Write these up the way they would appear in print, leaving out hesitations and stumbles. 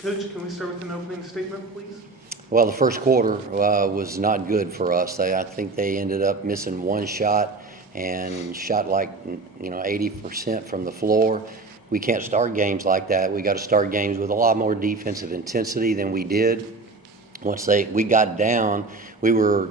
Coach, can we start with an opening statement, please? Well, the first quarter was not good for us. I think they ended up missing one shot and shot like 80% from the floor. We can't start games like that. We got to start games with a lot more defensive intensity than we did. Once we got down, we were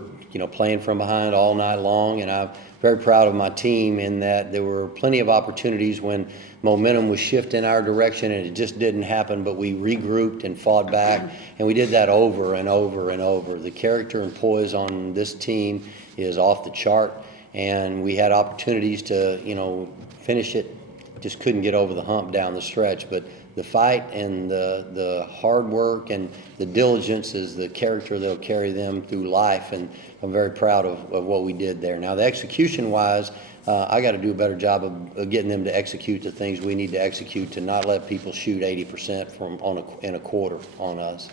playing from behind all night long, and I'm very proud of my team in that there were plenty of opportunities when momentum was shifting our direction and it just didn't happen, but we regrouped and fought back, and we did that over and over and over. The character and poise on this team is off the chart, and we had opportunities to finish it, just couldn't get over the hump down the stretch. But the fight and the hard work and the diligence is the character that'll carry them through life, and I'm very proud of what we did there. Now, the execution-wise, I got to do a better job of getting them to execute the things we need to execute to not let people shoot 80% in a quarter on us.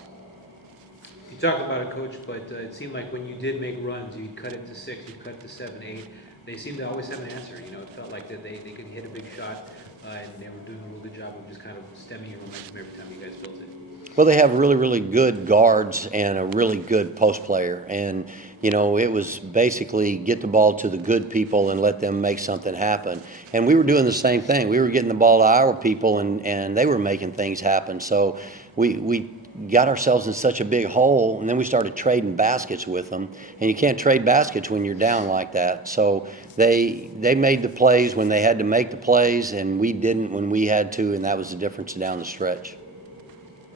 You talked about it, Coach, but it seemed like when you did make runs, you'd cut it to 6, you'd cut it to 7, 8. They seemed to always have an answer. It felt like that they could hit a big shot, and they were doing a real good job of just kind of stemming your momentum every time you guys built it. Well, they have really, really good guards and a really good post player. And, it was basically get the ball to the good people and let them make something happen. And we were doing the same thing. We were getting the ball to our people, and they were making things happen. So we got ourselves in such a big hole, and then we started trading baskets with them. And you can't trade baskets when you're down like that. So they made the plays when they had to make the plays, and we didn't when we had to, and that was the difference down the stretch.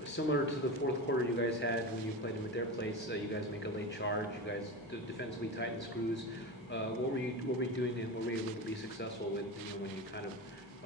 Similar to the fourth quarter you guys had when you played them at their place, you guys make a late charge. You guys defensively tighten screws. What were you doing, and what were you able to be successful with when you kind of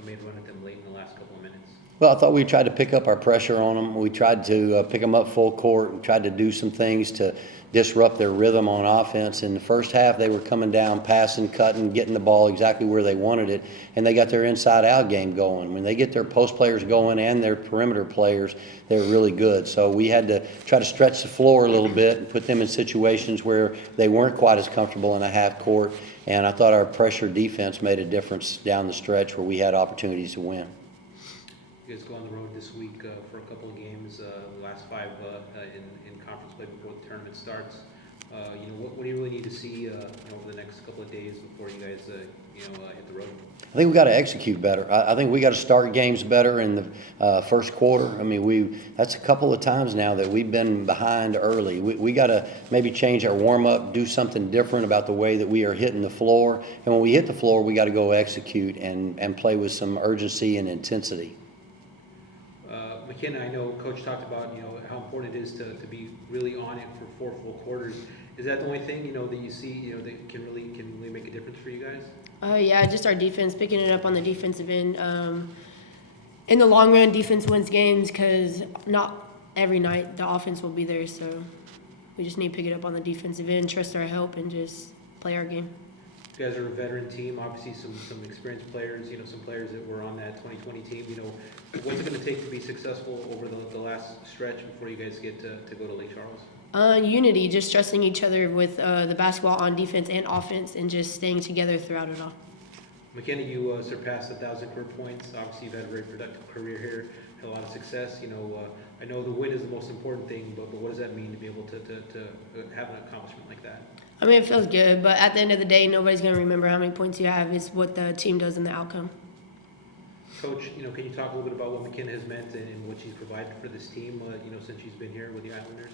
made a run at them late in the last couple of minutes? Well, I thought we tried to pick up our pressure on them. We tried to pick them up full court and tried to do some things to disrupt their rhythm on offense. In the first half, they were coming down, passing, cutting, getting the ball exactly where they wanted it, and they got their inside-out game going. When they get their post players going and their perimeter players, they're really good. So we had to try to stretch the floor a little bit and put them in situations where they weren't quite as comfortable in a half court, and I thought our pressure defense made a difference down the stretch where we had opportunities to win. You guys go on the road this week for a couple of games, the last 5 in conference play before the tournament starts. What do you really need to see over the next couple of days before you guys hit the road? I think we got to execute better. I think we got to start games better in the first quarter. I mean, that's a couple of times now that we've been behind early. We got to maybe change our warm up, do something different about the way that we are hitting the floor. And when we hit the floor, we got to go execute and play with some urgency and intensity. McKenna, I know Coach talked about how important it is to be really on it for 4 full quarters. Is that the only thing that you see that can really make a difference for you guys? Yeah, just our defense, picking it up on the defensive end. In the long run, defense wins games because not every night the offense will be there. So we just need to pick it up on the defensive end, trust our help, and just play our game. You guys are a veteran team, obviously some experienced players, some players that were on that 2020 team. What's it going to take to be successful over the last stretch before you guys get to go to Lake Charles? Unity, just trusting each other with the basketball on defense and offense, and just staying together throughout it all. McKenna, you surpassed 1,000 career points. Obviously, you've had a very productive career here, had a lot of success. I know the win is the most important thing, but what does that mean to be able to have an accomplishment like that? I mean, it feels good, but at the end of the day, nobody's going to remember how many points you have. It's what the team does in the outcome. Coach, can you talk a little bit about what McKenna has meant and what she's provided for this team, since she's been here with the Islanders?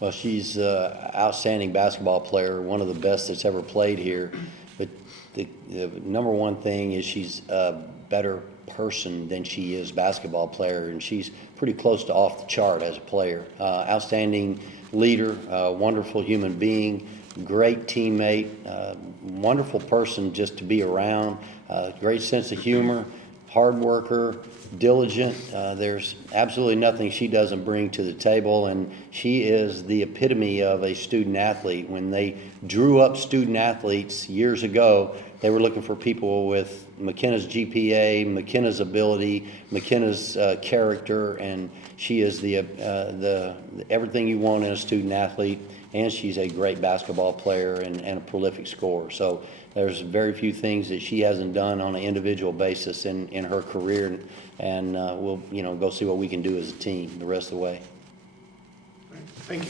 Well, she's an outstanding basketball player, one of the best that's ever played here. But the number one thing is she's a better person than she is basketball player, and she's pretty close to off the chart as a player. Outstanding leader, wonderful human being, great teammate, wonderful person just to be around, great sense of humor, hard worker, diligent. There's absolutely nothing she doesn't bring to the table, and she is the epitome of a student athlete. When they drew up student athletes years ago, they were looking for people with McKenna's GPA, McKenna's ability, McKenna's character, and she is the everything you want in a student athlete. and she's a great basketball player and a prolific scorer. So there's very few things that she hasn't done on an individual basis in her career, and we'll, go see what we can do as a team the rest of the way. Thank you.